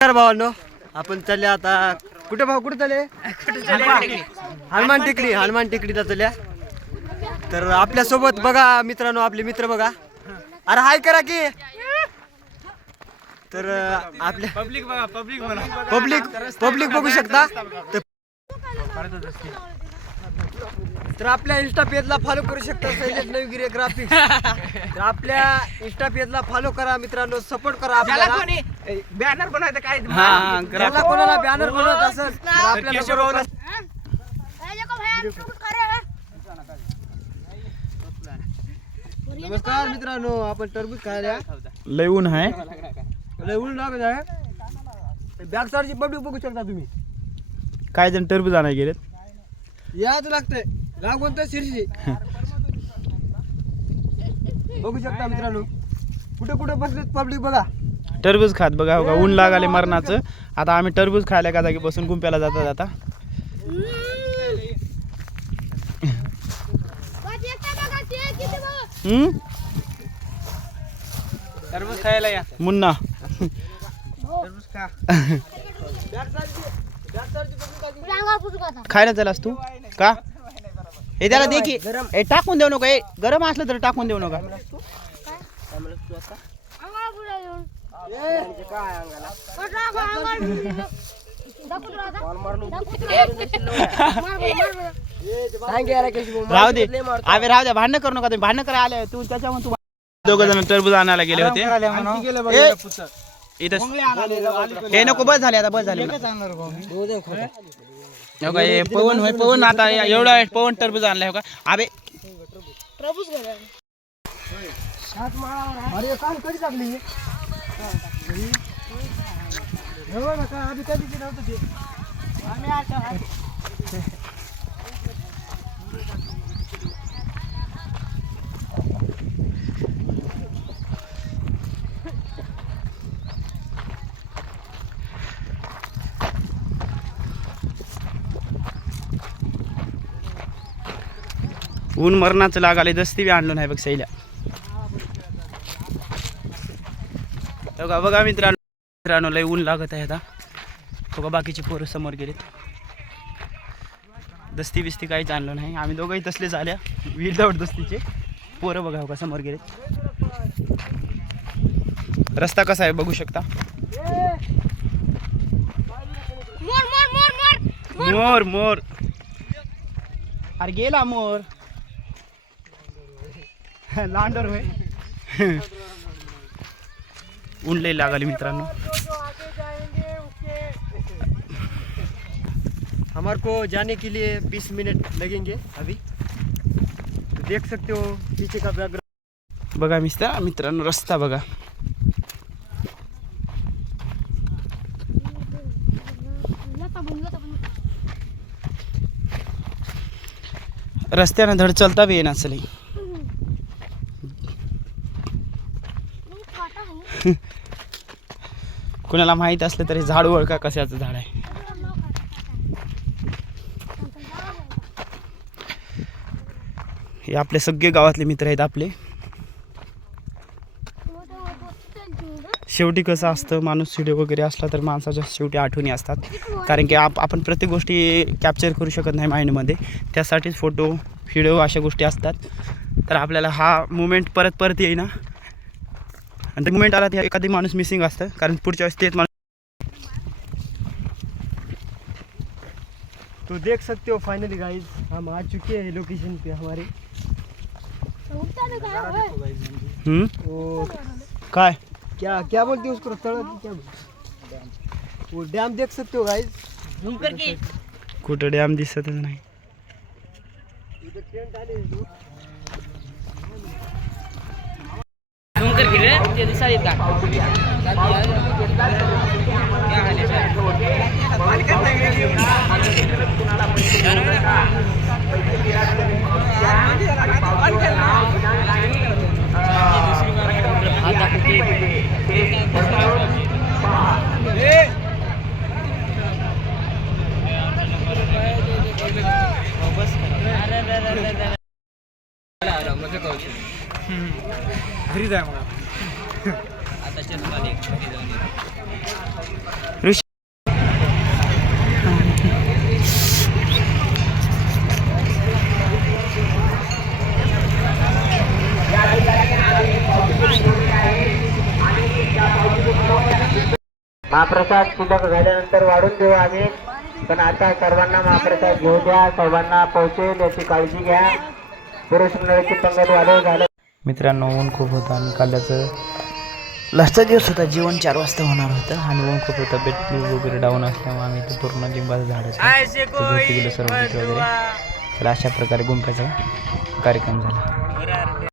भावांनो आपण चालले आता कुठे भाऊ कुठे चालले? हनुमान टेकडी. हनुमान टेकडीला चालल्या तर आपल्यासोबत बघा मित्रांनो आपले मित्र बघा. अरे हाय करा की. तर आपल्या पब्लिक बघा पब्लिक म्हणा. पब्लिक पब्लिक बघू शकता. तर आपल्या इन्स्टा पेजला फॉलो करू शकता शैलेश नवगिरे ग्राफिक्स तर आपल्या इन्स्टा पेजला फॉलो करा मित्रांनो सपोर्ट करा आपल्याला. बॅनर बनवायचं काय? ज्याला कोणाला बॅनर बनवत असेल तर आपल्याला नमस्कार मित्रांनो आपण टरबूज खायला. लय ऊन आहे. लय ऊन लागत आहे. बॅक साईडची पब्लिक बघू शकता तुम्ही. काय जण टरबूज आणाय गेलेत. याच लागतंय. गाव कोणतं? शिरशी. बघू शकता मित्रांनो. कुठे कुठे बसलेत पब्लिक बघा. टरबूज खात बघा. हो का? ऊन लागाले मरणाचं. आता आम्ही टरबूज खायला का जागी बसून गुंप्याला जाता जाता हम्म? टरबूज खायला या. मुन्ना. टरबूज खा. खायला चलास तू? का? हे त्याला दे की. ए टाकून देऊ नका. ए गरम असलं तर टाकून देऊ नका. राहू दे. आवे राहू द्या भांडणं करू नका तुम्ही. भांडणं करा आले. तू त्याच्यामुळे तू दोघ जण टरबूज आणायला गेले होते. इथं हे नको बस झाले आता बस झाले. हो का, हे पवन होय पवन आता एवढा पवन टरबूज आणलाय हो का? आबे अरे काम कधी टाकली? आम्ही ऊन मरणाचं लागाले दस्ती बी आणलो नाही बघ सैल्या. का बघा मित्रांनो मित्रांनो लय ऊन लागत आहे आता. बघा बाकीचे पोरं समोर गेलेत. दस्ती बिस्ती काहीच आणलं नाही. आम्ही दोघंही तसलेच आल्या विदाऊट दस्तीचे. पोरं बघा का समोर गेलेत. रस्ता कसा आहे बघू शकता? मोर मोर. अरे गेला मोर. लांडर होय. ऊन लई लागली मित्रांनो. हमारे को जाने के लिए 20 मिनट लगेंगे अभी। तो देख सकते हो पीछे का बैकग्राउंड बघा मिस्ता मित्रांनो रस्ता बघा. रस्त्यानं धड चलता बी येणार चल कुणाला माहीत असलं तरी झाड ओळखा कशाचं झाड आहे. हे आपले सगळे गावातले मित्र आहेत आपले. शेवटी कसं असतं माणूस व्हिडिओ वगैरे असला तर माणसाच्या शेवटी आठवणी असतात. कारण की आप आपण प्रत्येक गोष्टी कॅप्चर करू शकत नाही माइंडमध्ये त्यासाठीच फोटो व्हिडिओ अशा गोष्टी असतात. तर आपल्याला हा मुमेंट परत परत येईना. आणि ते मुमेंट आला तर एखादी माणूस मिसिंग असतं. कारण पुढच्या वेळेस तेच माणूस तो देख सकते हो फाइनली गाइस हम आ चुके हैं लोकेशन पे हमारे. हम्म? काय? क्या क्या बोलते उसको? सड़क क्या बोलते वो डैम देख सकते हो गाइस कुठं डॅम दिसतच नाही. ते दिसाळीत का बस घरी जाय मग महाप्रसाद शिल्लक झाल्यानंतर वाढून देऊ आम्ही. पण आता सर्वांना महाप्रसाद घेऊ द्या. सर्वांना पोहोचेल याची काळजी घ्या. पुरुष मंडळाची पंगत वाढव झालं. मित्रांनो ऊन खूप होतं आणि काल्याचं लास्टचा दिवस होता जेवण चार वाजता होणार होतं. आणि ऊन खूप होतं बेट वगैरे डाऊन असल्यामुळे आम्ही इथं पूर्ण झाडाचं झोपी गेलो सर्व वगैरे. तर अशा प्रकारे गुंफ्याचा कार्यक्रम झाला.